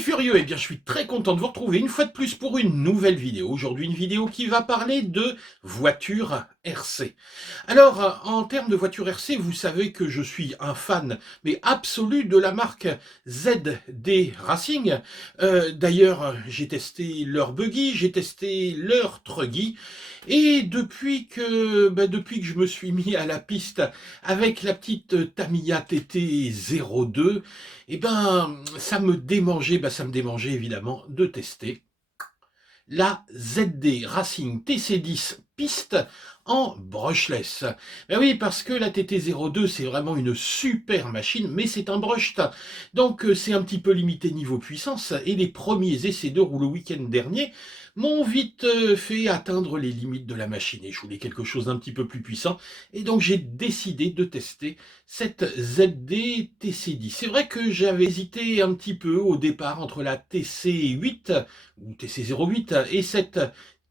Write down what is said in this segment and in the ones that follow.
furieux, eh bien je suis très content de vous retrouver une fois de plus pour une nouvelle vidéo. Aujourd'hui une vidéo qui va parler de voitures RC. Alors en termes de voitures RC, vous savez que je suis un fan mais absolu de la marque ZD Racing. D'ailleurs j'ai testé leur buggy, j'ai testé leur truggy. Et depuis que je me suis mis à la piste avec la petite Tamiya TT02, eh ben, ça me démangeait évidemment de tester la ZD Racing TC10 piste en brushless. Ben oui, parce que la TT02, c'est vraiment une super machine, mais c'est un brushed. Donc c'est un petit peu limité niveau puissance, et les premiers essais de roue le week-end dernier m'ont vite fait atteindre les limites de la machine, et je voulais quelque chose d'un petit peu plus puissant, et donc j'ai décidé de tester cette ZD TC10. C'est vrai que j'avais hésité un petit peu au départ entre la TC8 ou TC08 et cette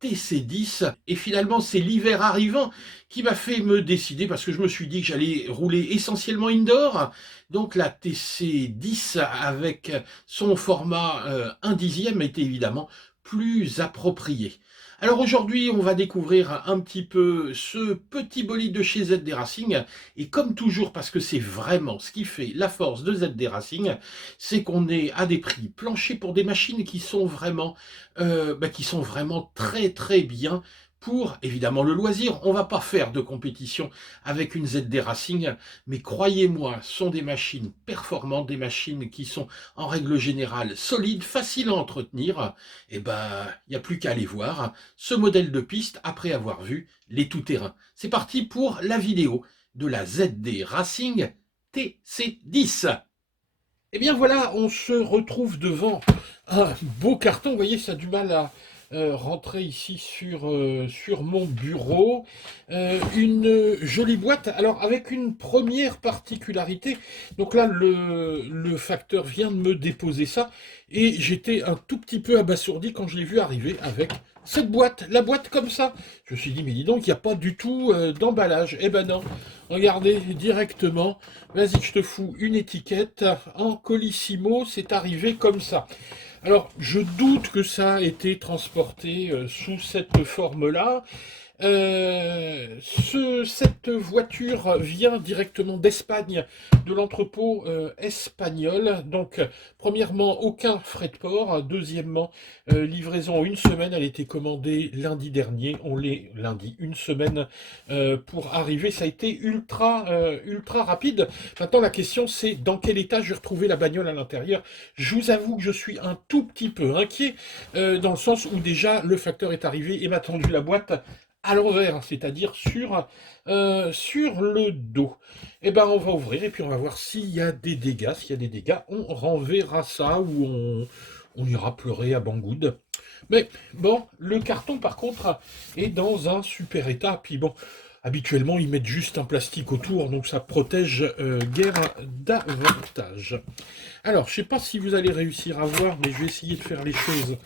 TC10, et finalement c'est l'hiver arrivant qui m'a fait me décider, parce que je me suis dit que j'allais rouler essentiellement indoor, donc la TC10 avec son format 1/10 était évidemment plus approprié. Alors aujourd'hui, on va découvrir un petit peu ce petit bolide de chez ZD Racing, et comme toujours, parce que c'est vraiment ce qui fait la force de ZD Racing, c'est qu'on est à des prix planchers pour des machines qui sont vraiment très très bien pour évidemment le loisir. On va pas faire de compétition avec une ZD Racing, mais croyez-moi, ce sont des machines performantes, des machines qui sont en règle générale solides, faciles à entretenir. Et ben, il n'y a plus qu'à aller voir ce modèle de piste après avoir vu les tout-terrains. C'est parti pour la vidéo de la ZD Racing TC10. Eh bien voilà, on se retrouve devant un beau carton. Vous voyez, ça a du mal à rentrer ici sur mon bureau. Une jolie boîte, alors avec une première particularité. Donc là, le facteur vient de me déposer ça, et j'étais un tout petit peu abasourdi quand je l'ai vu arriver avec cette boîte, la boîte comme ça. Je me suis dit, mais dis donc, il n'y a pas du tout d'emballage. Eh ben non, regardez directement. Vas-y, je te fous une étiquette en colissimo, c'est arrivé comme ça. Alors, je doute que ça a été transporté sous cette forme-là. Cette voiture vient directement d'Espagne, de l'entrepôt espagnol. Donc, premièrement, aucun frais de port. Deuxièmement, livraison en une semaine. Elle a été commandée lundi dernier. On l'est lundi, une semaine pour arriver. Ça a été ultra rapide. Maintenant, la question, c'est dans quel état je vais retrouver la bagnole à l'intérieur. Je vous avoue que je suis un tout petit peu inquiet, dans le sens où déjà le facteur est arrivé et m'a tendu la boîte à l'envers, c'est-à-dire sur le dos. Eh ben, on va ouvrir et puis on va voir s'il y a des dégâts. S'il y a des dégâts, on renverra ça, ou on ira pleurer à Banggood. Mais bon, le carton par contre est dans un super état. Puis bon, habituellement ils mettent juste un plastique autour, donc ça protège guère davantage. Alors, je ne sais pas si vous allez réussir à voir, mais je vais essayer de faire les choses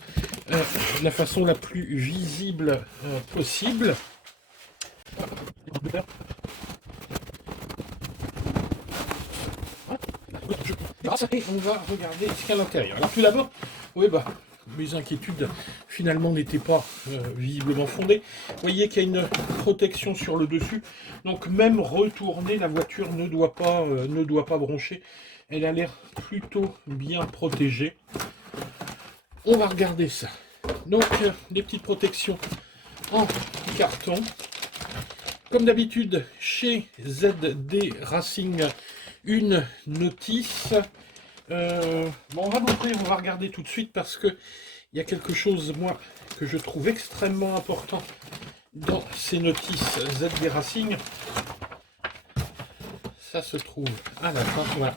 de la façon la plus visible possible. Et on va regarder ce qu'il y a à l'intérieur. Alors tout d'abord, oui, mes inquiétudes finalement n'étaient pas visiblement fondées. Vous voyez qu'il y a une protection sur le dessus, donc même retournée, la voiture ne doit pas broncher. Elle a l'air plutôt bien protégée. On va regarder ça. Donc, des petites protections en carton. Comme d'habitude, chez ZD Racing, une notice. On va l'ouvrir, on va regarder tout de suite, parce que il y a quelque chose, moi, que je trouve extrêmement important dans ces notices ZD Racing. Ça se trouve à la fin, voilà.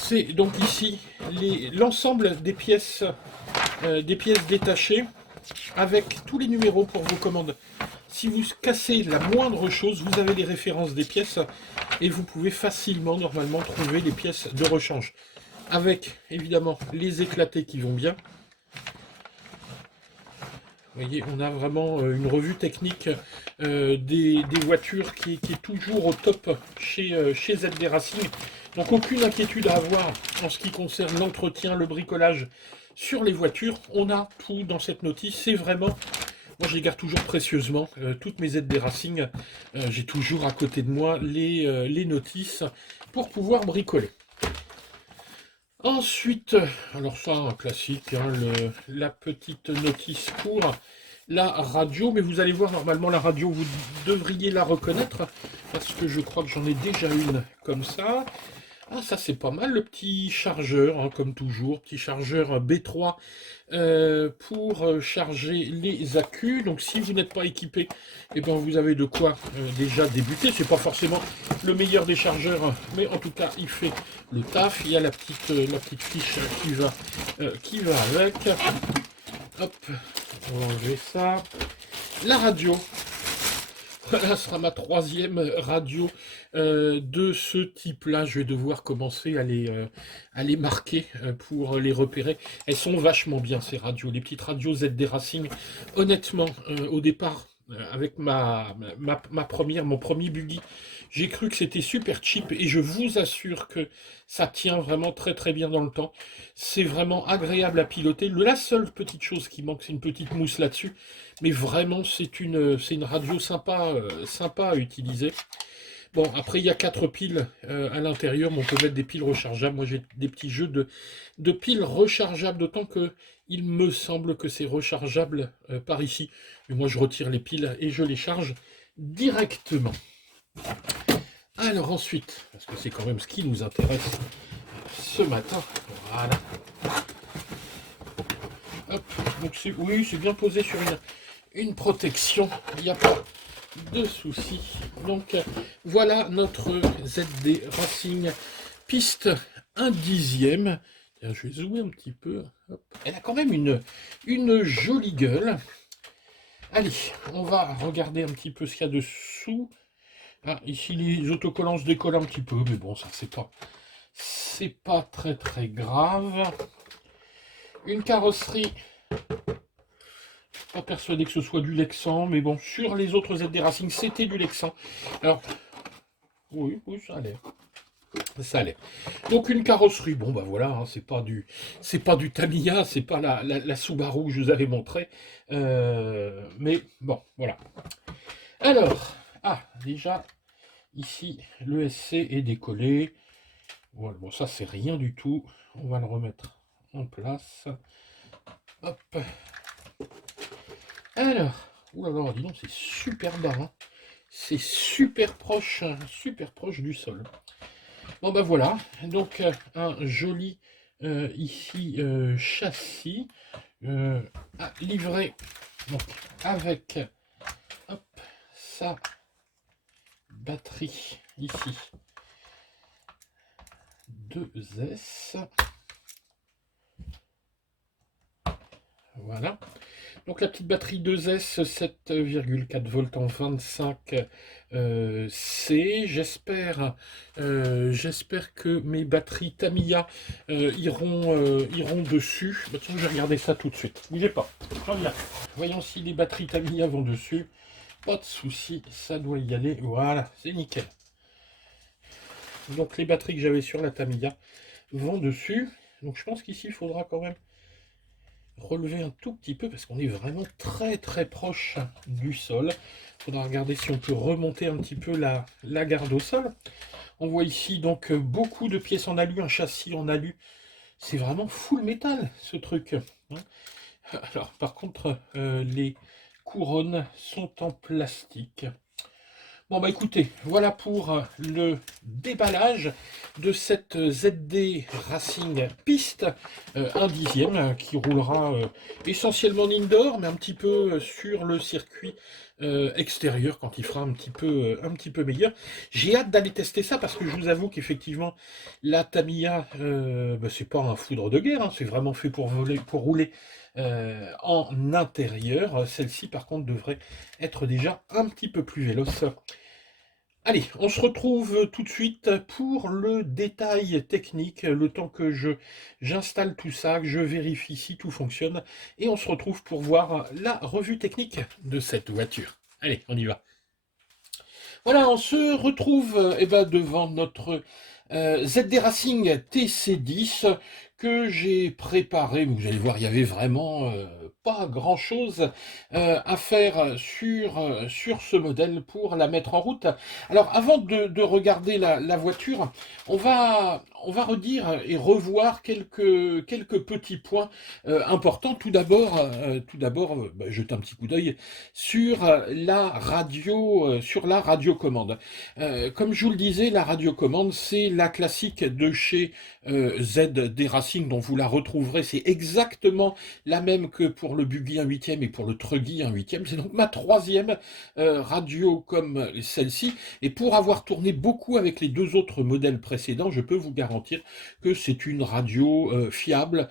C'est donc ici l'ensemble des pièces détachées, avec tous les numéros pour vos commandes. Si vous cassez la moindre chose, vous avez les références des pièces et vous pouvez facilement, normalement, trouver les pièces de rechange. Avec, évidemment, les éclatés qui vont bien. Vous voyez, on a vraiment une revue technique des voitures qui est toujours au top chez ZD Racing. Donc aucune inquiétude à avoir en ce qui concerne l'entretien, le bricolage sur les voitures. On a tout dans cette notice. C'est vraiment, moi je les garde toujours précieusement. Toutes mes ZD Racing, j'ai toujours à côté de moi les notices pour pouvoir bricoler. Ensuite, alors ça, un classique, hein, la petite notice pour la radio, mais vous allez voir, normalement la radio, vous devriez la reconnaître, parce que je crois que j'en ai déjà une comme ça. Ah, ça c'est pas mal, le petit chargeur, hein, comme toujours, petit chargeur B3 pour charger les accus. Donc si vous n'êtes pas équipé, eh ben, vous avez de quoi déjà débuter. C'est pas forcément le meilleur des chargeurs, mais en tout cas il fait le taf. Il y a la petite fiche qui va avec. Hop, on va enlever ça. La radio. Voilà, ce sera ma troisième radio de ce type-là. Je vais devoir commencer à les marquer pour les repérer. Elles sont vachement bien, ces radios. Les petites radios ZD Racing. Honnêtement, au départ, avec mon premier buggy, j'ai cru que c'était super cheap et je vous assure que ça tient vraiment très très bien dans le temps. C'est vraiment agréable à piloter. La seule petite chose qui manque, c'est une petite mousse là-dessus. Mais vraiment, c'est une radio sympa, sympa à utiliser. Bon, après, il y a 4 piles à l'intérieur, mais on peut mettre des piles rechargeables. Moi, j'ai des petits jeux de piles rechargeables, d'autant que il me semble que c'est rechargeable par ici. Mais moi, je retire les piles et je les charge directement. Alors ensuite, parce que c'est quand même ce qui nous intéresse ce matin. Voilà. Hop, donc oui, c'est bien posé sur une protection. Il n'y a pas de souci. Donc voilà notre ZD Racing piste 1/10. Tiens, je vais zoomer un petit peu. Hop. Elle a quand même une jolie gueule. Allez, on va regarder un petit peu ce qu'il y a dessous. Ah, ici les autocollants se décollent un petit peu, mais bon, ça c'est pas très très grave. Une carrosserie. Pas persuadé que ce soit du Lexan, mais bon, sur les autres ZD Racing, c'était du Lexan. Alors, oui, ça allait. Ça allait. Donc une carrosserie, bon bah voilà, hein, c'est pas du Tamiya, c'est pas la Subaru que je vous avais montré. Mais bon, voilà. Alors, déjà, ici, le SC est décollé. Voilà, bon, ça c'est rien du tout. On va le remettre en place. Hop. Alors, oulala, dis donc, c'est super bas, hein. C'est super proche du sol. Bon ben voilà, donc un joli ici châssis à livrer donc, avec hop, sa batterie ici 2S. Voilà. Donc la petite batterie 2S 7,4 volts en 25 C. J'espère que mes batteries Tamiya iront dessus. De toute façon, je vais regarder ça tout de suite. Bougez pas. Je reviens. Voyons si les batteries Tamiya vont dessus. Pas de souci, ça doit y aller. Voilà, c'est nickel. Donc les batteries que j'avais sur la Tamiya vont dessus. Donc je pense qu'ici il faudra quand même relever un tout petit peu parce qu'on est vraiment très très proche du sol. Il faudra regarder si on peut remonter un petit peu la garde au sol. On voit ici donc beaucoup de pièces en alu, un châssis en alu. C'est vraiment full métal ce truc. Alors par contre les couronnes sont en plastique. Bon bah écoutez, voilà pour le déballage de cette ZD Racing piste 1/10 qui roulera essentiellement en indoor, mais un petit peu sur le circuit extérieur quand il fera un petit peu meilleur. J'ai hâte d'aller tester ça parce que je vous avoue qu'effectivement la Tamiya c'est pas un foudre de guerre, hein, c'est vraiment fait pour rouler en intérieur. Celle-ci par contre devrait être déjà un petit peu plus véloce. Allez, on se retrouve tout de suite pour le détail technique, le temps que j'installe tout ça, que je vérifie si tout fonctionne, et on se retrouve pour voir la revue technique de cette voiture. Allez, on y va. Voilà, on se retrouve devant notre ZD Racing TC10 que j'ai préparé. Vous allez voir, il y avait vraiment pas grand-chose à faire sur ce modèle pour la mettre en route. Alors, avant de regarder la voiture, on va redire et revoir quelques petits points importants. Tout d'abord, jeter un petit coup d'œil sur la radiocommande. Comme je vous le disais, la radiocommande, c'est la classique de chez ZD Racing, dont vous la retrouverez. C'est exactement la même que pour le Buggy 1/8 et pour le Truggy 1/8. C'est donc ma troisième radio comme celle-ci. Et pour avoir tourné beaucoup avec les deux autres modèles précédents, je peux vous garantir que c'est une radio fiable,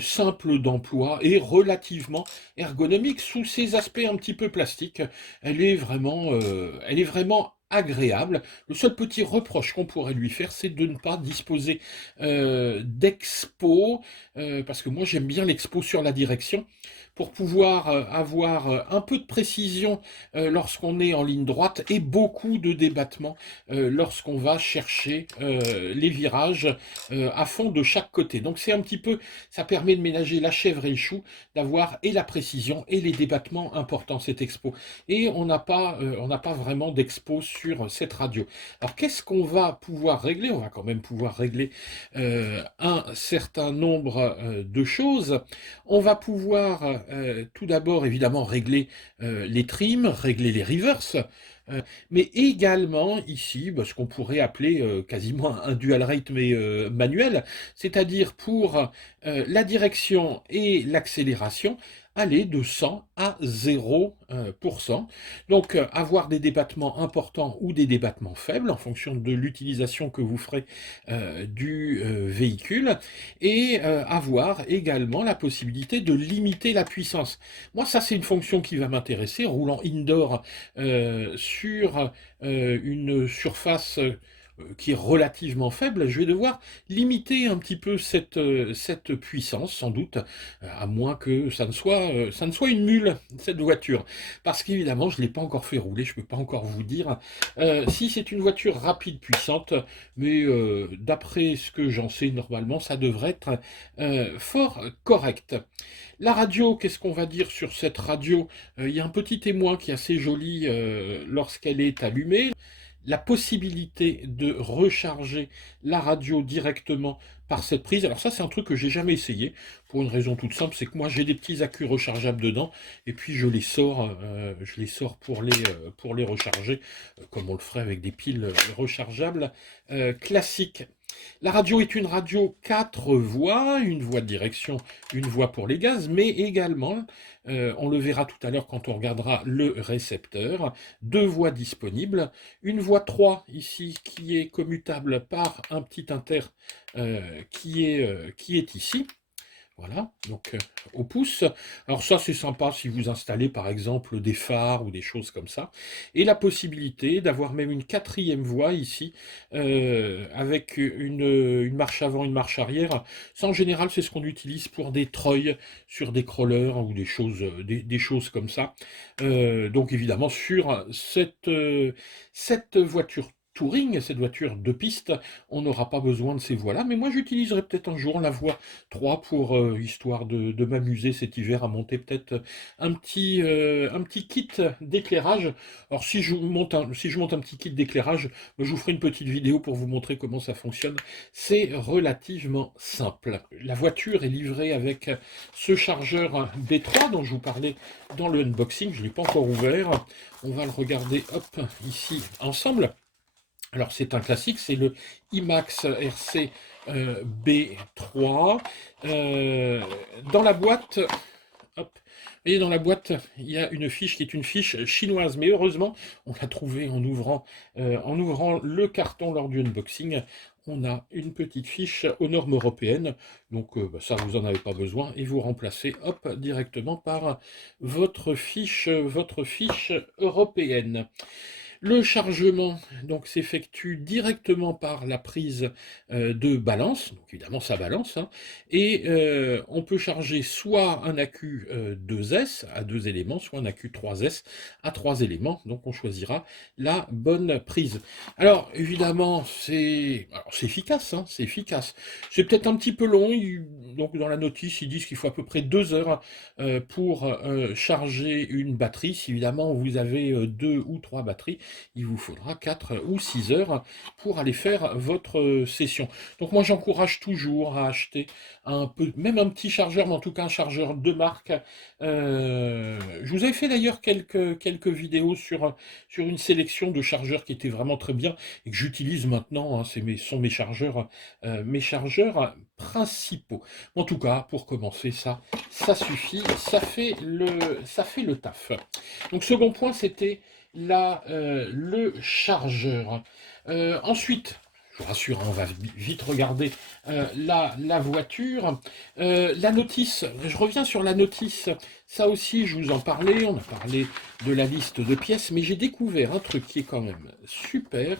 simple d'emploi et relativement ergonomique sous ses aspects un petit peu plastiques. Elle est vraiment agréable. Le seul petit reproche qu'on pourrait lui faire, c'est de ne pas disposer d'expo, parce que moi j'aime bien l'expo sur la direction, pour pouvoir avoir un peu de précision lorsqu'on est en ligne droite et beaucoup de débattement lorsqu'on va chercher les virages à fond de chaque côté. Donc c'est un petit peu, ça permet de ménager la chèvre et le chou, d'avoir et la précision et les débattements importants, cette expo. Et on n'a pas vraiment d'expo sur cette radio. Alors qu'est-ce qu'on va pouvoir régler? On va quand même pouvoir régler un certain nombre de choses. On va pouvoir tout d'abord évidemment régler les trims, régler les reverse, mais également ici ce qu'on pourrait appeler quasiment un dual rate mais manuel, c'est-à-dire pour la direction et l'accélération, aller de 100 à 0%. Donc avoir des débattements importants ou des débattements faibles en fonction de l'utilisation que vous ferez du véhicule, et avoir également la possibilité de limiter la puissance. Moi ça c'est une fonction qui va m'intéresser, roulant indoor sur une surface qui est relativement faible, je vais devoir limiter un petit peu cette puissance, sans doute, à moins que ça ne soit une mule, cette voiture. Parce qu'évidemment, je ne l'ai pas encore fait rouler, je ne peux pas encore vous dire si c'est une voiture rapide, puissante, mais d'après ce que j'en sais, normalement, ça devrait être fort correct. La radio, qu'est-ce qu'on va dire sur cette radio? Il y a un petit témoin qui est assez joli lorsqu'elle est allumée. La possibilité de recharger la radio directement par cette prise. Alors ça, c'est un truc que j'ai jamais essayé, pour une raison toute simple, c'est que moi j'ai des petits accus rechargeables dedans, et puis je les sors pour les recharger, comme on le ferait avec des piles rechargeables classiques. La radio est une radio 4 voies, une voie de direction, une voie pour les gaz, mais également, on le verra tout à l'heure quand on regardera le récepteur, deux voies disponibles, une voie 3 ici qui est commutable par un petit inter qui est ici. Voilà, donc au pouce. Alors ça c'est sympa si vous installez par exemple des phares ou des choses comme ça. Et la possibilité d'avoir même une quatrième voie ici, avec une marche avant, une marche arrière. Ça en général c'est ce qu'on utilise pour des treuils sur des crawlers ou des choses comme ça. Donc évidemment sur cette voiture Touring, cette voiture de piste, on n'aura pas besoin de ces voies-là, mais moi j'utiliserai peut-être un jour la voie 3 pour histoire de m'amuser cet hiver à monter peut-être un petit kit d'éclairage. Alors si je monte un petit kit d'éclairage, je vous ferai une petite vidéo pour vous montrer comment ça fonctionne. C'est relativement simple. La voiture est livrée avec ce chargeur B3 dont je vous parlais dans le unboxing, je ne l'ai pas encore ouvert. On va le regarder ici ensemble. Alors c'est un classique, c'est le IMAX RC B3. Dans la boîte, hop, et dans la boîte, il y a une fiche qui est une fiche chinoise, mais heureusement, on l'a trouvée en ouvrant le carton lors du unboxing. On a une petite fiche aux normes européennes, donc ça vous n'en avez pas besoin, et vous remplacez directement par votre fiche européenne. Le chargement donc s'effectue directement par la prise de balance, donc évidemment ça balance, hein, et on peut charger soit un accu 2S à 2 éléments, soit un accu 3S à 3 éléments, donc on choisira la bonne prise. Alors évidemment c'est efficace, hein, c'est efficace. C'est peut-être un petit peu long, donc dans la notice ils disent qu'il faut à peu près 2 heures pour charger une batterie. Si évidemment vous avez 2 ou 3 batteries, il vous faudra 4 ou 6 heures pour aller faire votre session. Donc moi j'encourage toujours à acheter même un petit chargeur, mais en tout cas un chargeur de marque. Je vous avais fait d'ailleurs quelques vidéos sur une sélection de chargeurs qui étaient vraiment très bien et que j'utilise maintenant, hein, sont mes chargeurs principaux. En tout cas, pour commencer, ça suffit, ça fait le taf. Donc second point, c'était le chargeur. Ensuite, je vous rassure, hein, on va vite regarder la voiture. La notice, je reviens sur la notice. Ça aussi, je vous en parlais, on a parlé de la liste de pièces, mais j'ai découvert un truc qui est quand même super.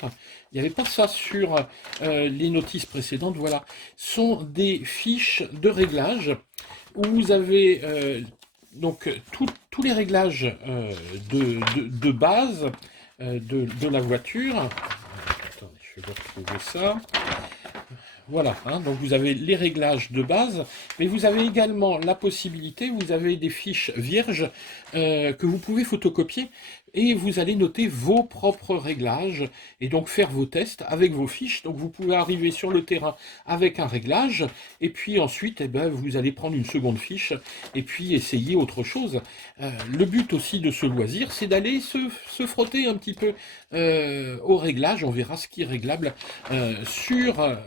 Il n'y avait pas ça sur les notices précédentes. Voilà, ce sont des fiches de réglage où vous avez donc tous les réglages de base de la voiture. Attendez, je vais retrouver ça. Voilà, hein, donc vous avez les réglages de base, mais vous avez également la possibilité, vous avez des fiches vierges que vous pouvez photocopier et vous allez noter vos propres réglages et donc faire vos tests avec vos fiches. Donc vous pouvez arriver sur le terrain avec un réglage et puis ensuite eh ben, vous allez prendre une seconde fiche et puis essayer autre chose. Le but aussi de ce loisir, c'est d'aller se frotter un petit peu au réglage. On verra ce qui est réglable sur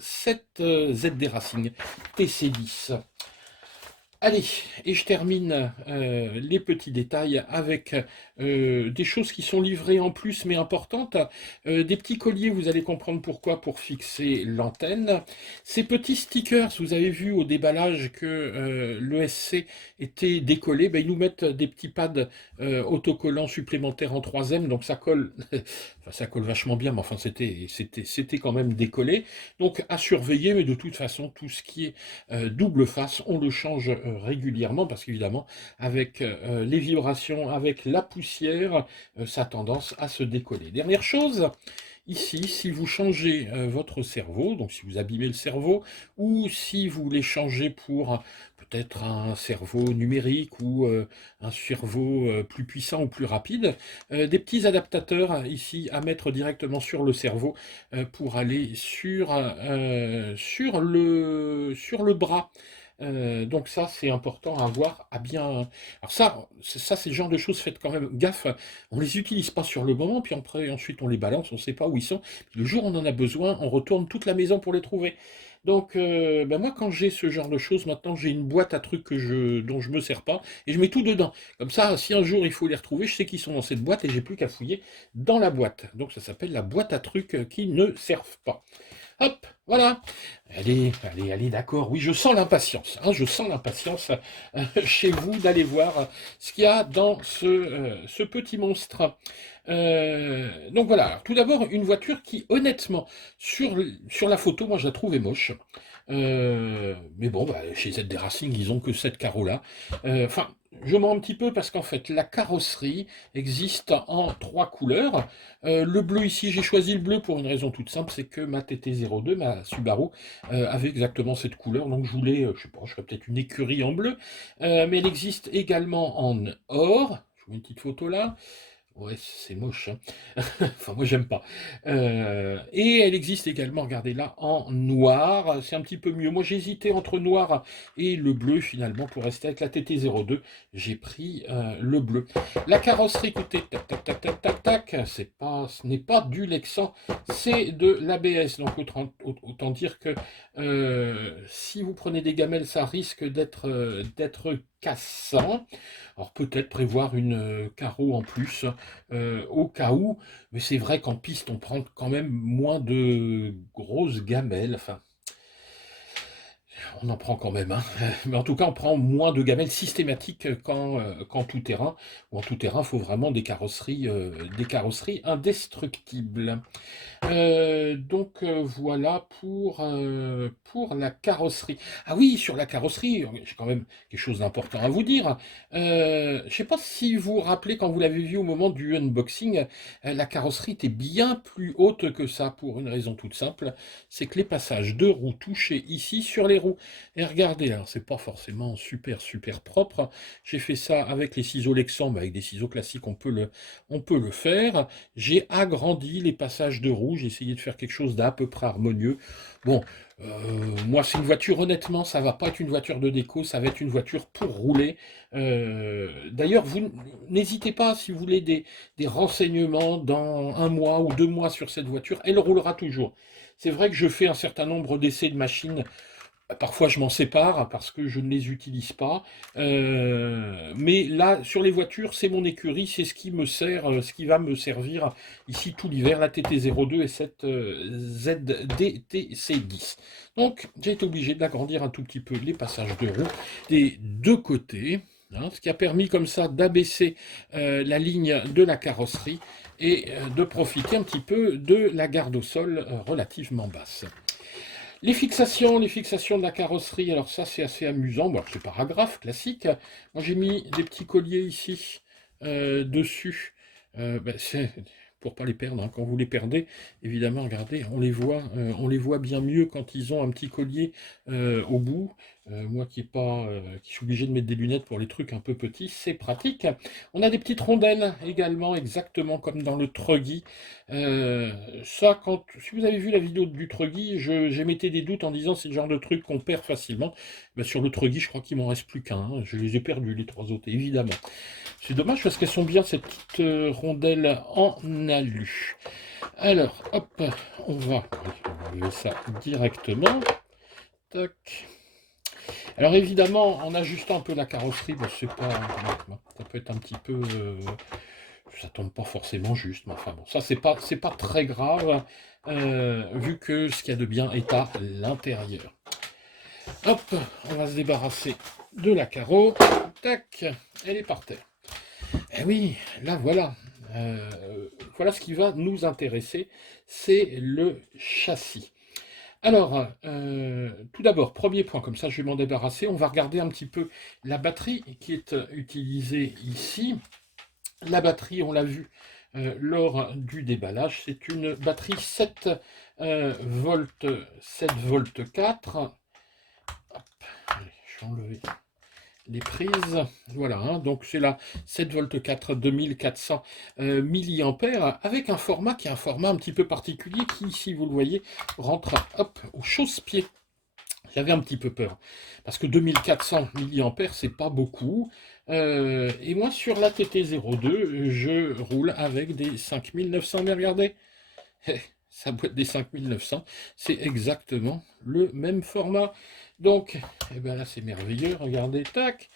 cette ZD Racing TC10. Allez, et je termine les petits détails avec des choses qui sont livrées en plus mais importantes. Des petits colliers, vous allez comprendre pourquoi, pour fixer l'antenne. Ces petits stickers, vous avez vu au déballage que l'ESC était décollé, ben, ils nous mettent des petits pads autocollants supplémentaires en 3M, donc ça colle, enfin, ça colle vachement bien, mais enfin c'était quand même décollé. Donc à surveiller, mais de toute façon, tout ce qui est double face, on le change régulièrement parce qu'évidemment, avec les vibrations, avec la poussière, ça a tendance à se décoller. Dernière chose, ici, si vous changez votre cerveau, donc si vous abîmez le cerveau, ou si vous voulez changer pour peut-être un cerveau numérique ou un cerveau plus puissant ou plus rapide, des petits adaptateurs ici à mettre directement sur le cerveau pour aller sur le bras. Donc ça, c'est important à avoir, à bien... Alors ça c'est le genre de choses, faites quand même gaffe. On les utilise pas sur le moment, puis après, ensuite on les balance, on ne sait pas où ils sont. Le jour où on en a besoin, on retourne toute la maison pour les trouver. Donc ben moi, quand j'ai ce genre de choses, maintenant j'ai une boîte à trucs dont je me sers pas, et je mets tout dedans. Comme ça, si un jour il faut les retrouver, je sais qu'ils sont dans cette boîte, et j'ai plus qu'à fouiller dans la boîte. Donc ça s'appelle la boîte à trucs qui ne servent pas. Hop, voilà. Allez, d'accord. Oui, je sens l'impatience. Hein, je sens l'impatience chez vous d'aller voir ce qu'il y a dans ce petit monstre. Donc voilà. Alors, tout d'abord, une voiture qui, honnêtement, sur la photo, moi, je la trouvais moche. Mais bon, bah, chez ZD Racing, ils ont que cette carreau-là. Enfin, je mens un petit peu parce qu'en fait, la carrosserie existe en 3 couleurs. Le bleu ici, j'ai choisi le bleu pour une raison toute simple, c'est que ma TT02, ma Subaru, avait exactement cette couleur. Donc je voulais, je sais pas, je ferais peut-être une écurie en bleu. Mais elle existe également en or. Je vous mets une petite photo là. Ouais, c'est moche, hein. Enfin, moi, j'aime pas. Et elle existe également, regardez là, en noir. C'est un petit peu mieux. Moi, j'hésitais entre noir et le bleu, finalement, pour rester avec la TT02. J'ai pris le bleu. La carrosserie, écoutez, tac, tac, tac, tac, tac, tac, ce n'est pas du Lexan, c'est de l'ABS. Donc, autant dire que si vous prenez des gamelles, ça risque d'être cassant. Alors, peut-être prévoir une carreau en plus au cas où, mais c'est vrai qu'en piste, on prend quand même moins de grosses gamelles. Enfin, On en prend quand même, hein. Mais en tout cas, on prend moins de gamelles systématiques qu'en tout-terrain. Ou en tout-terrain, il faut vraiment des carrosseries indestructibles. Voilà pour la carrosserie. Ah oui, sur la carrosserie, j'ai quand même quelque chose d'important à vous dire. Je ne sais pas si vous vous rappelez, quand vous l'avez vu au moment du unboxing, la carrosserie était bien plus haute que ça, pour une raison toute simple, c'est que les passages de roues touchaient ici sur les roues. Et regardez, alors c'est pas forcément super propre. J'ai fait ça avec les ciseaux Lexan, mais avec des ciseaux classiques on peut le faire. J'ai agrandi les passages de roues, j'ai essayé de faire quelque chose d'à peu près harmonieux. Bon, moi c'est une voiture, honnêtement, ça va pas être une voiture de déco, ça va être une voiture pour rouler. D'ailleurs, vous n'hésitez pas, si vous voulez des renseignements dans 1 mois ou 2 mois sur cette voiture, elle roulera toujours. C'est vrai que je fais un certain nombre d'essais de machines. Parfois, je m'en sépare parce que je ne les utilise pas. Mais là, sur les voitures, c'est mon écurie, c'est ce qui me sert, ce qui va me servir ici tout l'hiver, la TT02 et cette ZDTC10. Donc, j'ai été obligé d'agrandir un tout petit peu les passages de roue des deux côtés, hein, ce qui a permis comme ça d'abaisser la ligne de la carrosserie et de profiter un petit peu de la garde au sol relativement basse. Les fixations de la carrosserie, alors ça c'est assez amusant, bon, c'est paragraphe classique. Moi j'ai mis des petits colliers ici dessus, c'est pour pas les perdre, hein. Quand vous les perdez, évidemment, regardez, on les voit bien mieux quand ils ont un petit collier au bout. Moi qui suis obligé de mettre des lunettes pour les trucs un peu petits, c'est pratique. On a des petites rondelles également, exactement comme dans le Truggy. Ça, si vous avez vu la vidéo du Truggy, j'émettais des doutes en disant c'est le genre de truc qu'on perd facilement. Ben, sur le Truggy, je crois qu'il m'en reste plus qu'un, hein. Je les ai perdus, les trois autres, évidemment. C'est dommage parce qu'elles sont bien, ces petites rondelles en alu. Alors, hop, on va enlever ça directement. Tac. Alors évidemment, en ajustant un peu la carrosserie, ben, ça peut être un petit peu... ça tombe pas forcément juste, mais enfin bon, ça c'est pas très grave, vu que ce qu'il y a de bien est à l'intérieur. Hop, on va se débarrasser de la carreau. Tac, elle est par terre. Eh oui, là voilà. Voilà ce qui va nous intéresser, c'est le châssis. Alors, tout d'abord, premier point, comme ça je vais m'en débarrasser, on va regarder un petit peu la batterie qui est utilisée ici. La batterie, on l'a vu lors du déballage, c'est une batterie 7 volts, 7 volts 4. Hop, allez, je vais enlever les prises. Voilà, hein, donc c'est la 7 volts 4 2400 milliampères avec un format qui est un format un petit peu particulier qui, si vous le voyez, rentre hop, au chausse-pied. J'avais un petit peu peur, parce que 2400 milliampères, c'est pas beaucoup. Et moi, sur la TT02, je roule avec des 5900, mais regardez, sa boîte des 5900, c'est exactement le même format. Donc, eh ben là, c'est merveilleux, regardez, tac,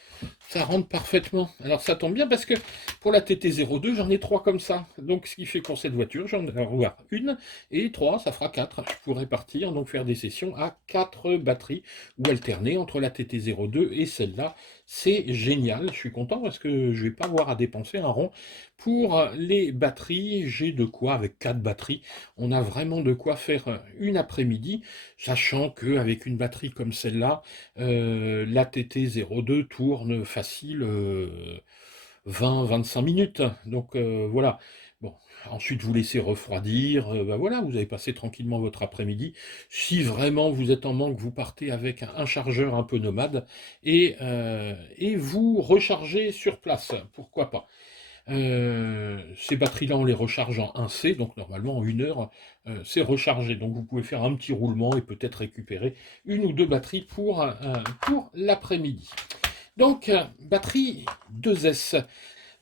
ça rentre parfaitement. Alors, ça tombe bien, parce que pour la TT02, j'en ai 3 comme ça. Donc, ce qui fait pour cette voiture, j'en ai avoir une, et 3, ça fera 4. Je pourrais partir, donc faire des sessions à 4 batteries, ou alterner entre la TT02 et celle-là. C'est génial, je suis content, parce que je ne vais pas avoir à dépenser un rond. Pour les batteries, j'ai de quoi, avec 4 batteries, on a vraiment de quoi faire une après-midi, sachant qu'avec une batterie comme celle-là, la TT02 tourne facile 20-25 minutes. Donc voilà. Bon, ensuite vous laissez refroidir. Ben voilà, vous avez passé tranquillement votre après-midi. Si vraiment vous êtes en manque, vous partez avec un chargeur un peu nomade et vous rechargez sur place. Pourquoi pas? Ces batteries-là, on les recharge en 1C, donc normalement en 1 heure, c'est rechargé. Donc vous pouvez faire un petit roulement et peut-être récupérer une ou deux batteries pour l'après-midi. Donc, batterie 2S.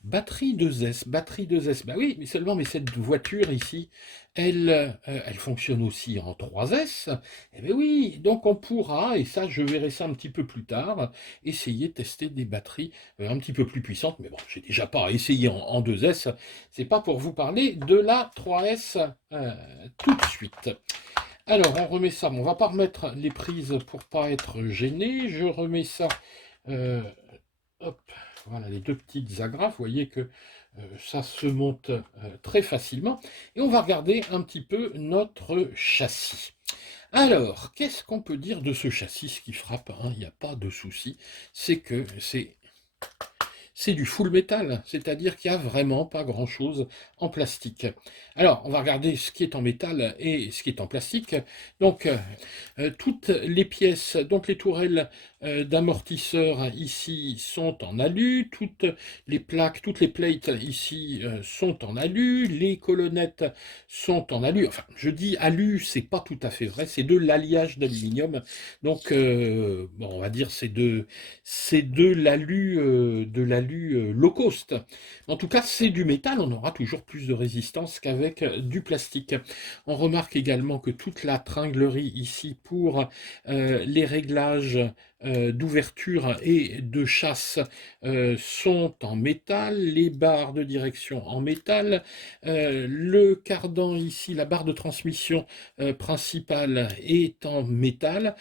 Batterie 2S, batterie 2S. Bah oui, mais seulement, mais cette voiture ici, elle fonctionne aussi en 3S. Eh bien oui, donc on pourra, et ça je verrai ça un petit peu plus tard, essayer de tester des batteries un petit peu plus puissantes. Mais bon, j'ai déjà pas essayé en 2S. C'est pas pour vous parler de la 3S tout de suite. Alors, on remet ça. Bon, on va pas remettre les prises pour pas être gêné. Je remets ça. euh, Hop, voilà les deux petites agrafes. Vous voyez que ça se monte très facilement. Et on va regarder un petit peu notre châssis. Alors, qu'est-ce qu'on peut dire de ce châssis? Ce qui frappe, hein, il n'y a pas de souci, c'est que c'est du full métal, c'est-à-dire qu'il n'y a vraiment pas grand-chose en plastique. Alors, on va regarder ce qui est en métal et ce qui est en plastique. Donc, toutes les pièces, donc les tourelles d'amortisseurs ici sont en alu, toutes les plaques, toutes les plates ici sont en alu, les colonnettes sont en alu. Enfin, je dis alu, c'est pas tout à fait vrai, c'est de l'alliage d'aluminium. Donc, bon, on va dire c'est de l'alu low cost. En tout cas, c'est du métal, on aura toujours plus de résistance qu'avec du plastique. On remarque également que toute la tringlerie ici pour les réglages d'ouverture et de chasse sont en métal, les barres de direction en métal, le cardan ici, la barre de transmission principale est en métal.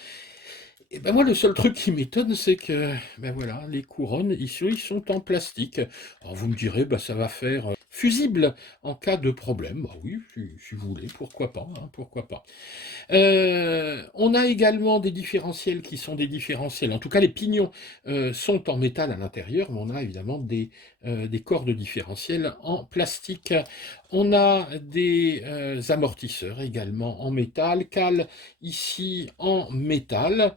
Et ben moi, le seul truc qui m'étonne, c'est que ben voilà, les couronnes ici, ils sont en plastique. Alors vous me direz, ben, ça va faire fusible en cas de problème. Bah oui, si vous voulez, pourquoi pas, hein, pourquoi pas. On a également des différentiels qui sont des différentiels. En tout cas, les pignons sont en métal à l'intérieur, mais on a évidemment des corps de différentiel en plastique. On a des amortisseurs également en métal, cale ici en métal.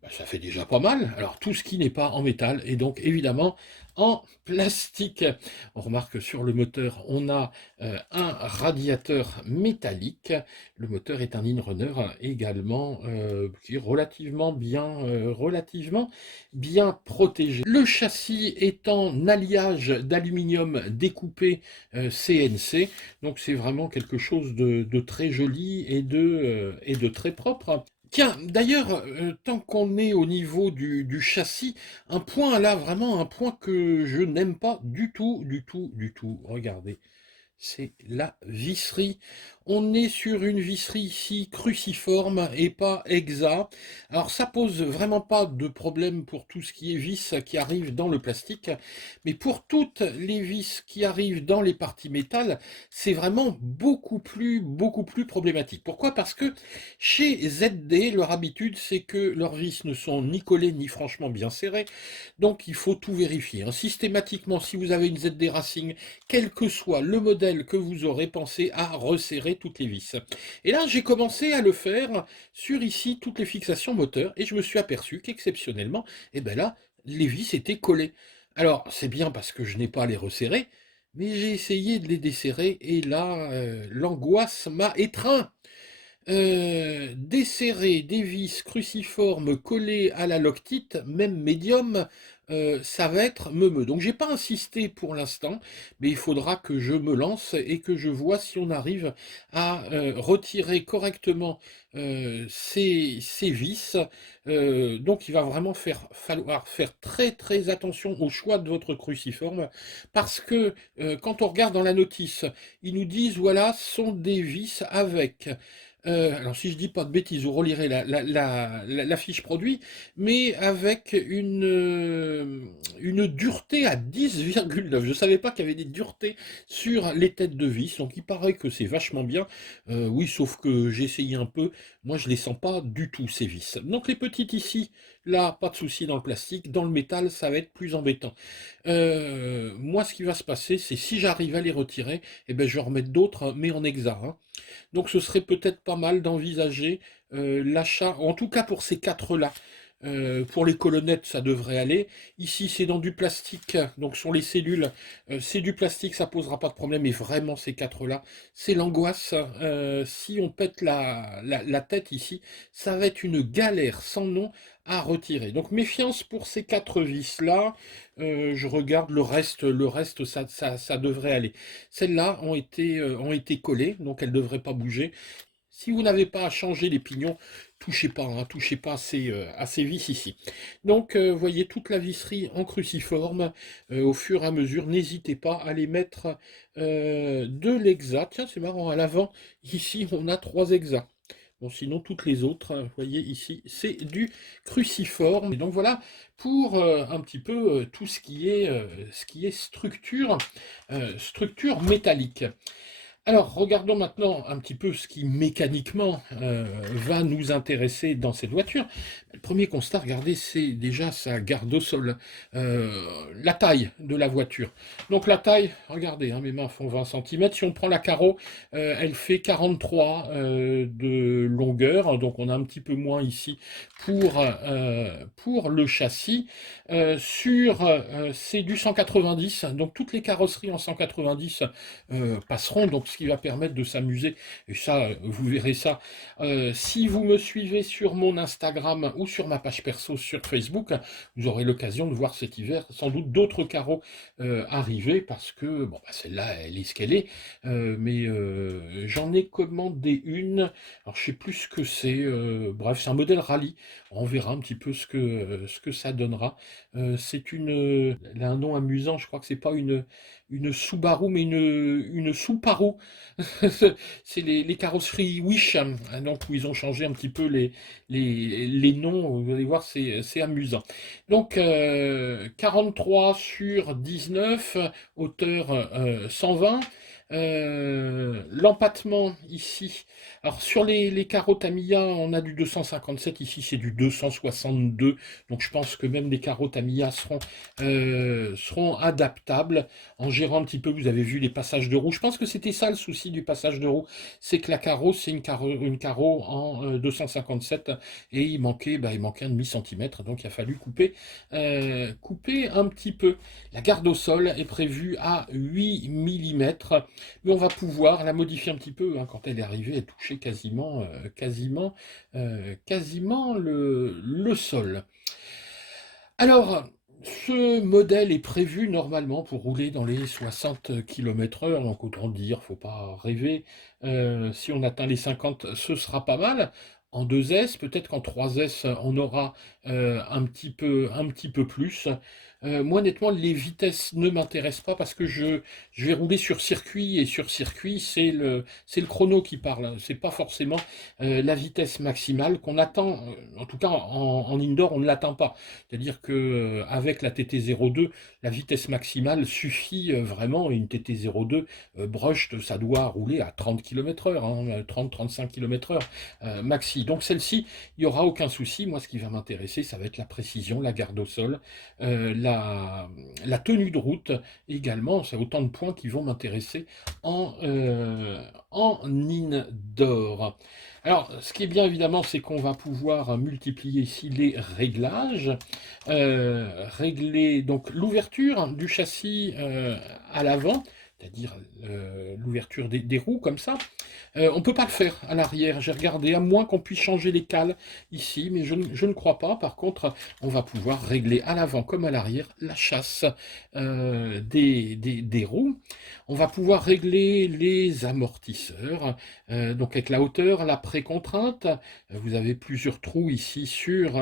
Ben, ça fait déjà pas mal. Alors tout ce qui n'est pas en métal est donc évidemment en plastique. On remarque que sur le moteur, on a un radiateur métallique. Le moteur est un Inrunner également qui est relativement bien protégé. Le châssis est en alliage d'aluminium découpé CNC. Donc c'est vraiment quelque chose de très joli et de très propre. Tiens, d'ailleurs, tant qu'on est au niveau du châssis, un point là, vraiment un point que je n'aime pas du tout, du tout, du tout. Regardez, c'est la visserie. On est sur une visserie ici cruciforme et pas hexa. Alors ça pose vraiment pas de problème pour tout ce qui est vis qui arrive dans le plastique, mais pour toutes les vis qui arrivent dans les parties métal, c'est vraiment beaucoup plus problématique. Pourquoi? Parce que chez ZD, leur habitude, c'est que leurs vis ne sont ni collées ni franchement bien serrées, donc il faut tout vérifier, hein. Systématiquement, si vous avez une ZD Racing, quel que soit le modèle que vous aurez, pensé à resserrer toutes les vis. Et là, j'ai commencé à le faire sur ici toutes les fixations moteurs et je me suis aperçu qu'exceptionnellement, eh ben là, les vis étaient collées. Alors, c'est bien parce que je n'ai pas à les resserrer, mais j'ai essayé de les desserrer et là, l'angoisse m'a étreint. Desserrer des vis cruciformes collées à la loctite, même médium, ça va être meumeux. Donc j'ai pas insisté pour l'instant, mais il faudra que je me lance et que je vois si on arrive à retirer correctement ces vis. Donc il va vraiment falloir faire très attention au choix de votre cruciforme, parce que quand on regarde dans la notice, ils nous disent voilà, ce sont des vis avec alors si je dis pas de bêtises, vous relirez la fiche produit, mais avec une dureté à 10,9. Je ne savais pas qu'il y avait des duretés sur les têtes de vis, donc il paraît que c'est vachement bien. Oui, sauf que j'ai essayé un peu, moi je les sens pas du tout ces vis. Donc les petites ici, là, pas de souci dans le plastique, dans le métal, ça va être plus embêtant. Moi ce qui va se passer, c'est si j'arrive à les retirer, eh ben, je vais en remettre d'autres, mais en hexa, hein. Donc ce serait peut-être pas mal d'envisager l'achat, en tout cas pour ces quatre-là. Pour les colonnettes, ça devrait aller. Ici, c'est dans du plastique, donc sur les cellules, c'est du plastique, ça posera pas de problème. Et vraiment, ces quatre-là, c'est l'angoisse. Si on pète la tête ici, ça va être une galère sans nom à retirer. Donc méfiance pour ces quatre vis-là. Je regarde le reste ça devrait aller. Celles-là ont été collées, donc elles ne devraient pas bouger. Si vous n'avez pas à changer les pignons, touchez pas, hein, touchez pas à ces vis ici. Donc, voyez toute la visserie en cruciforme. Au fur et à mesure, n'hésitez pas à les mettre de l'hexa. Tiens, c'est marrant, à l'avant, ici, on a 3 hexas. Bon, sinon, toutes les autres, vous voyez ici, c'est du cruciforme. Et donc voilà pour un petit peu tout ce qui est structure, structure métallique. Alors, regardons maintenant un petit peu ce qui mécaniquement va nous intéresser dans cette voiture. Le premier constat, regardez, c'est déjà sa garde au sol, la taille de la voiture. Donc la taille, regardez, hein, mes mains font 20 cm. Si on prend la carreau, elle fait 43 de longueur, donc on a un petit peu moins ici pour le châssis. C'est du 190, donc toutes les carrosseries en 190 passeront, donc ce qui va permettre de s'amuser, et ça, vous verrez ça, si vous me suivez sur mon Instagram ou sur ma page perso sur Facebook, vous aurez l'occasion de voir cet hiver sans doute d'autres carreaux arriver, parce que, bon, bah, celle-là, elle est ce qu'elle est, mais j'en ai commandé une, alors je sais plus ce que c'est, bref, c'est un modèle rallye, on verra un petit peu ce que ça donnera. Elle a un nom amusant, je crois que c'est pas une Subaru, mais une Suparu. C'est les carrosseries Wish, hein, donc où ils ont changé un petit peu les noms. Vous allez voir, c'est amusant. Donc 43 sur 19, hauteur 120. L'empattement ici, alors sur les carreaux Tamiya, on a du 257, ici c'est du 262, donc je pense que même les carreaux Tamiya seront adaptables en gérant un petit peu. Vous avez vu les passages de roue, je pense que c'était ça le souci du passage de roue, c'est que la carreau, c'est une carreau en 257, et il manquait un demi-centimètre, donc il a fallu couper un petit peu. La garde au sol est prévue à 8 mm, mais on va pouvoir la modifier un petit peu, hein, quand elle est arrivée, elle touchait quasiment le sol. Alors, ce modèle est prévu normalement pour rouler dans les 60 km/h, donc autant dire, faut pas rêver. Si on atteint les 50, ce sera pas mal. En 2S, peut-être qu'en 3S, on aura un petit peu plus. Moi, honnêtement, les vitesses ne m'intéressent pas, parce que je vais rouler sur circuit, et sur circuit, c'est le chrono qui parle. C'est pas forcément la vitesse maximale qu'on attend. En tout cas, en indoor, on ne l'atteint pas. C'est-à-dire que avec la TT02, la vitesse maximale suffit vraiment, et une TT02 brushed, ça doit rouler à 30 km/h, hein, 30-35 km/h maxi. Donc celle-ci, il n'y aura aucun souci. Moi, ce qui va m'intéresser, ça va être la précision, la garde au sol, la tenue de route également. C'est autant de points qui vont m'intéresser en indoor. Alors, ce qui est bien évidemment, c'est qu'on va pouvoir multiplier ici les réglages, régler donc l'ouverture du châssis à l'avant, c'est-à-dire l'ouverture des roues comme ça. On ne peut pas le faire à l'arrière, j'ai regardé, à moins qu'on puisse changer les cales ici, mais je ne crois pas. Par contre, on va pouvoir régler à l'avant comme à l'arrière la chasse des roues. On va pouvoir régler les amortisseurs, donc avec la hauteur, la précontrainte. Vous avez plusieurs trous ici sur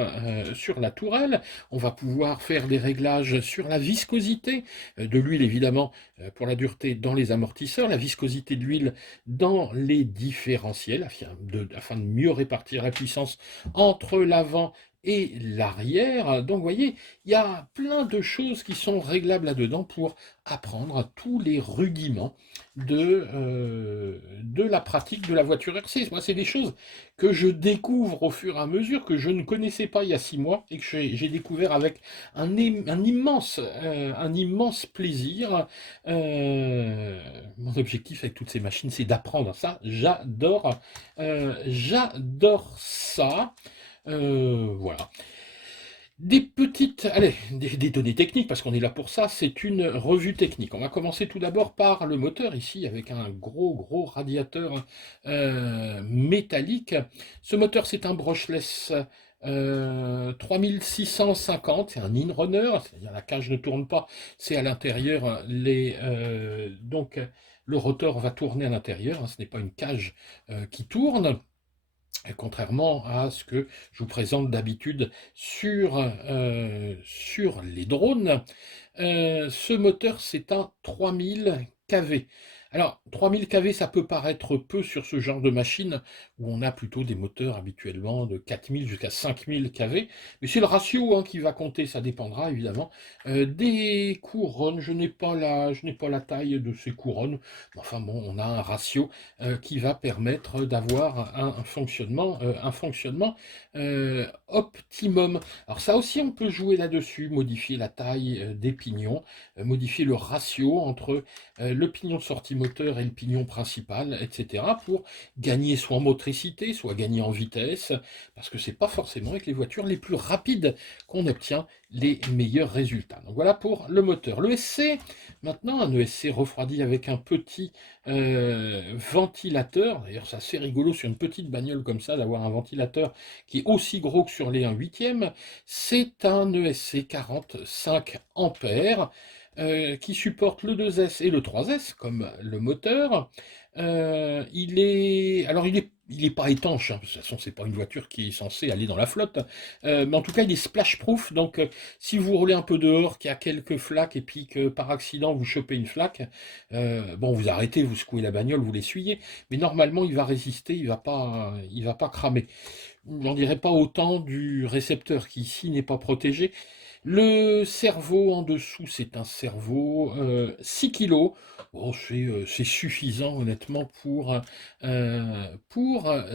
la tourelle. On va pouvoir faire des réglages sur la viscosité de l'huile, évidemment, pour la dureté dans les amortisseurs, la viscosité de l'huile dans les différentiels, afin de mieux répartir la puissance entre l'avant et l'arrière. Donc vous voyez, il y a plein de choses qui sont réglables là-dedans pour apprendre tous les rudiments de la pratique de la voiture RC. Moi, c'est des choses que je découvre au fur et à mesure, que je ne connaissais pas il y a 6 mois, et que j'ai découvert avec un immense plaisir. Mon objectif avec toutes ces machines, c'est d'apprendre ça. J'adore ça. Voilà. Des données techniques, parce qu'on est là pour ça, c'est une revue technique. On va commencer tout d'abord par le moteur, ici, avec un gros radiateur métallique. Ce moteur, c'est un brushless 3650, c'est un in-runner, c'est-à-dire la cage ne tourne pas, c'est à l'intérieur, donc le rotor va tourner à l'intérieur, hein, ce n'est pas une cage qui tourne. Contrairement à ce que je vous présente d'habitude sur les drones. Ce moteur, c'est un 3000 kV. Alors, 3000 kV, ça peut paraître peu sur ce genre de machine, où on a plutôt des moteurs habituellement de 4000 jusqu'à 5000 kV, mais c'est le ratio hein, qui va compter, ça dépendra évidemment des couronnes. Je n'ai pas la taille de ces couronnes, mais enfin bon, on a un ratio qui va permettre d'avoir un fonctionnement optimum. Alors ça aussi, on peut jouer là-dessus, modifier la taille des pignons, modifier le ratio entre le pignon de sortie moteur et le pignon principal, etc., pour gagner soit en motricité, soit gagner en vitesse, parce que c'est pas forcément avec les voitures les plus rapides qu'on obtient les meilleurs résultats. Donc voilà pour le moteur. Le SC, maintenant un ESC refroidi avec un petit ventilateur, d'ailleurs c'est assez rigolo sur une petite bagnole comme ça d'avoir un ventilateur qui est aussi gros que sur les 1/8, c'est un ESC 45 ampères, qui supporte le 2S et le 3S comme le moteur. Il est pas étanche, hein, de toute façon c'est pas une voiture qui est censée aller dans la flotte, mais en tout cas il est splash proof, donc si vous roulez un peu dehors, qu'il y a quelques flaques et puis que par accident vous chopez une flaque, bon vous arrêtez, vous secouez la bagnole, vous l'essuyez, mais normalement il va résister, il va pas cramer. J'en dirais pas autant du récepteur qui ici n'est pas protégé. Le cerveau en dessous, c'est un cerveau 6 kg. Bon, c'est suffisant honnêtement pour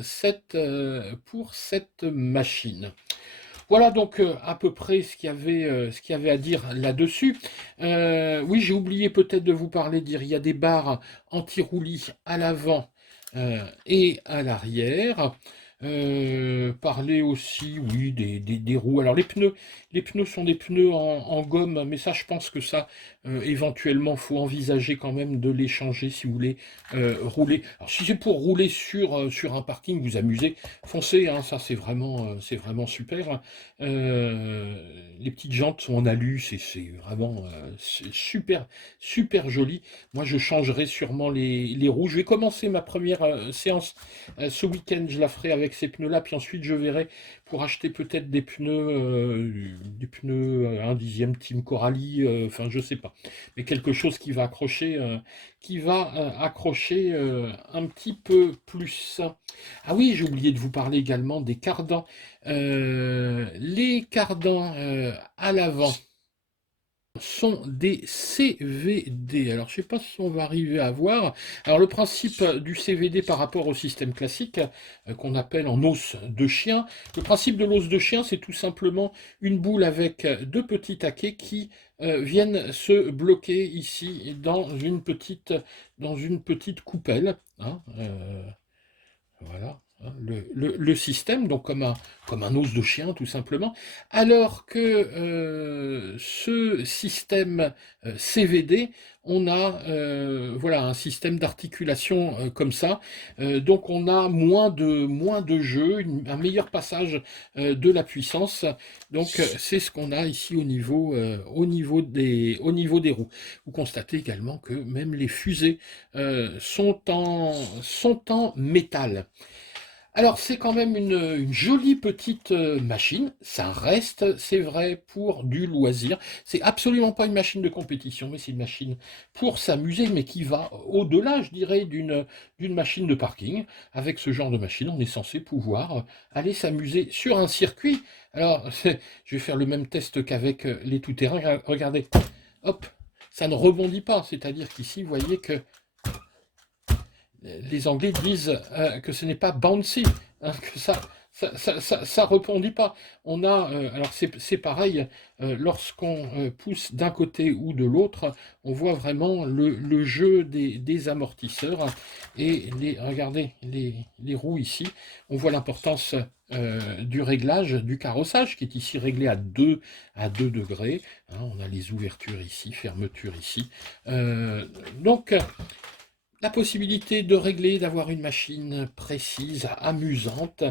cette machine. Voilà donc à peu près ce qu'il y avait à dire là-dessus. Oui, j'ai oublié peut-être de vous parler, dire il y a des barres anti-roulis à l'avant et à l'arrière. Parler aussi, oui, des roues. Alors les pneus sont des pneus en gomme, mais ça, je pense que ça, éventuellement, faut envisager quand même de les changer si vous voulez rouler. Alors si c'est pour rouler sur un parking, vous amusez, foncez, hein, ça c'est vraiment super. Les petites jantes sont en alu, c'est vraiment super, super joli. Moi, je changerai sûrement les roues. Je vais commencer ma première séance ce week-end, je la ferai avec ces pneus-là, puis ensuite je verrai pour acheter peut-être des pneus 1/10 Team Coralie, enfin je sais pas, mais quelque chose qui va accrocher un petit peu plus. Ah oui, j'ai oublié de vous parler également des cardans. Les cardans à l'avant sont des CVD. Alors, je ne sais pas si on va arriver à voir. Alors, le principe du CVD par rapport au système classique, qu'on appelle en os de chien, le principe de l'os de chien, c'est tout simplement une boule avec deux petits taquets qui viennent se bloquer ici dans une petite coupelle. Hein, voilà, hein, le système, donc comme un os de chien tout simplement, alors que ce système CVD, on a voilà, un système d'articulation comme ça, donc on a moins de jeu, un meilleur passage de la puissance, donc c'est ce qu'on a ici au niveau des roues. Vous constatez également que même les fusées sont en métal. Alors c'est quand même une jolie petite machine, ça reste, c'est vrai, pour du loisir. C'est absolument pas une machine de compétition, mais c'est une machine pour s'amuser, mais qui va au-delà, je dirais, d'une machine de parking. Avec ce genre de machine, on est censé pouvoir aller s'amuser sur un circuit. Alors, je vais faire le même test qu'avec les tout-terrains. Regardez, hop, ça ne rebondit pas, c'est-à-dire qu'ici, vous voyez que les Anglais disent que ce n'est pas bouncy, hein, que ça rebondit pas. On a, alors c'est pareil, lorsqu'on pousse d'un côté ou de l'autre, on voit vraiment le jeu des amortisseurs. Et regardez, les roues ici, on voit l'importance du réglage du carrossage qui est ici réglé à 2 degrés. Hein, on a les ouvertures ici, fermetures ici. Donc, la possibilité de régler, d'avoir une machine précise, amusante.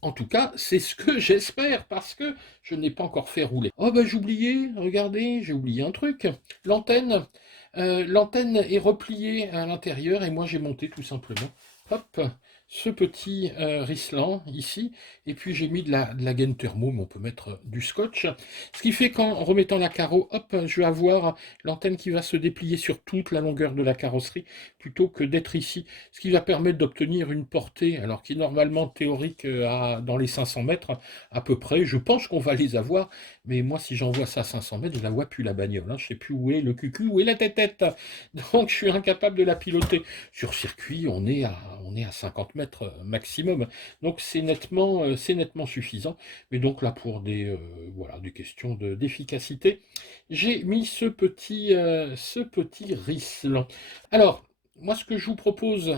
En tout cas, c'est ce que j'espère, parce que je n'ai pas encore fait rouler. Oh ben j'oubliais, regardez, j'ai oublié un truc. L'antenne. L'antenne est repliée à l'intérieur, et moi j'ai monté tout simplement, hop, ce petit Rislan ici, et puis j'ai mis de la gaine thermo, mais on peut mettre du scotch. Ce qui fait qu'en remettant la carreau, hop, je vais avoir l'antenne qui va se déplier sur toute la longueur de la carrosserie, plutôt que d'être ici, ce qui va permettre d'obtenir une portée, alors qui est normalement théorique dans les 500 mètres à peu près. Je pense qu'on va les avoir, mais moi si j'envoie ça à 500 mètres, je la vois plus la bagnole, hein. Je sais plus où est le cucu, où est la tête-tête. Donc je suis incapable de la piloter. Sur circuit, on est à 50 mètres maximum. Donc c'est nettement suffisant. Mais donc là, pour voilà, des questions d'efficacité, j'ai mis ce petit Rislan. Alors, moi, ce que je vous propose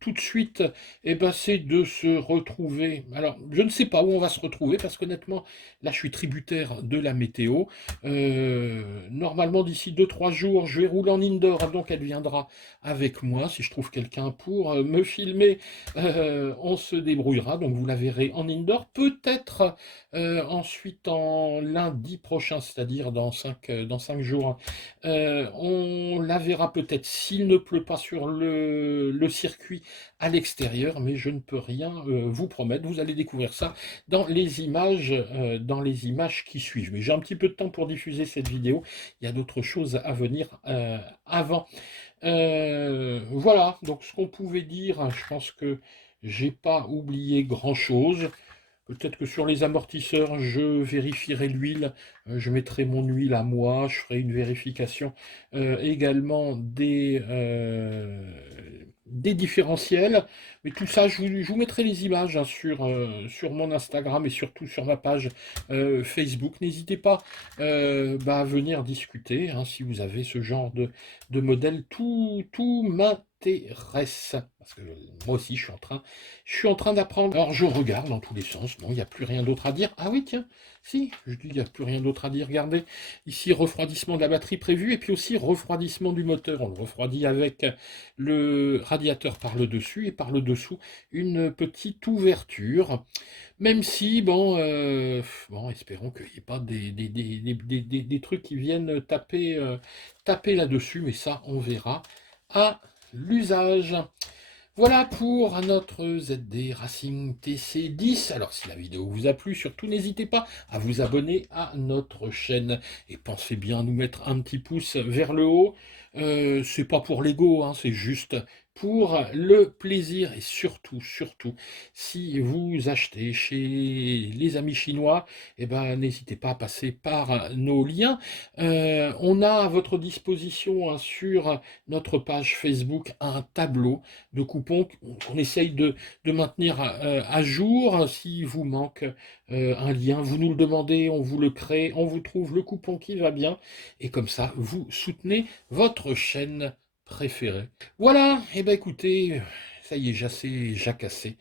tout de suite, eh ben, c'est de se retrouver. Alors, je ne sais pas où on va se retrouver, parce qu'honnêtement, là, je suis tributaire de la météo. Normalement, d'ici 2 3 jours, je vais rouler en indoor, donc elle viendra avec moi. Si je trouve quelqu'un pour me filmer, on se débrouillera. Donc, vous la verrez en indoor. Peut-être ensuite en lundi prochain, c'est-à-dire dans 5 jours. On la verra peut-être s'il ne pleut pas sur le circuit à l'extérieur, mais je ne peux rien vous promettre. Vous allez découvrir ça dans les images qui suivent. Mais j'ai un petit peu de temps pour diffuser cette vidéo. Il y a d'autres choses à venir avant. Voilà, donc ce qu'on pouvait dire, je pense que j'ai pas oublié grand-chose. Peut-être que sur les amortisseurs, je vérifierai l'huile, je mettrai mon huile à moi, je ferai une vérification également des différentiels. Mais tout ça, je vous mettrai les images hein, sur mon Instagram et surtout sur ma page Facebook. N'hésitez pas à venir discuter hein, si vous avez ce genre de modèle. Tout m'intéresse. Parce que moi aussi, je suis en train d'apprendre. Alors, je regarde dans tous les sens. Non, il n'y a plus rien d'autre à dire. Ah oui, tiens, si, je dis, il n'y a plus rien d'autre à dire. Regardez, ici, refroidissement de la batterie prévu et puis aussi refroidissement du moteur. On le refroidit avec le radiateur par le dessus et par le dessous, une petite ouverture. Même si, bon espérons qu'il n'y ait pas des trucs qui viennent taper là-dessus, mais ça, on verra à l'usage. Voilà pour notre ZD Racing TC10. Alors si la vidéo vous a plu, surtout n'hésitez pas à vous abonner à notre chaîne. Et pensez bien à nous mettre un petit pouce vers le haut. C'est pas pour l'ego, hein, c'est juste pour le plaisir. Et surtout, si vous achetez chez les amis chinois, eh ben, n'hésitez pas à passer par nos liens. On a à votre disposition hein, sur notre page Facebook un tableau de coupons qu'on essaye de maintenir à jour. S'il vous manque un lien, vous nous le demandez, on vous le crée, on vous trouve le coupon qui va bien, et comme ça, vous soutenez votre chaîne préférée. Voilà, et ben écoutez, ça y est, j'assez jacassé.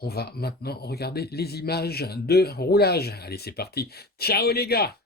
On va maintenant regarder les images de roulage. Allez, c'est parti. Ciao les gars!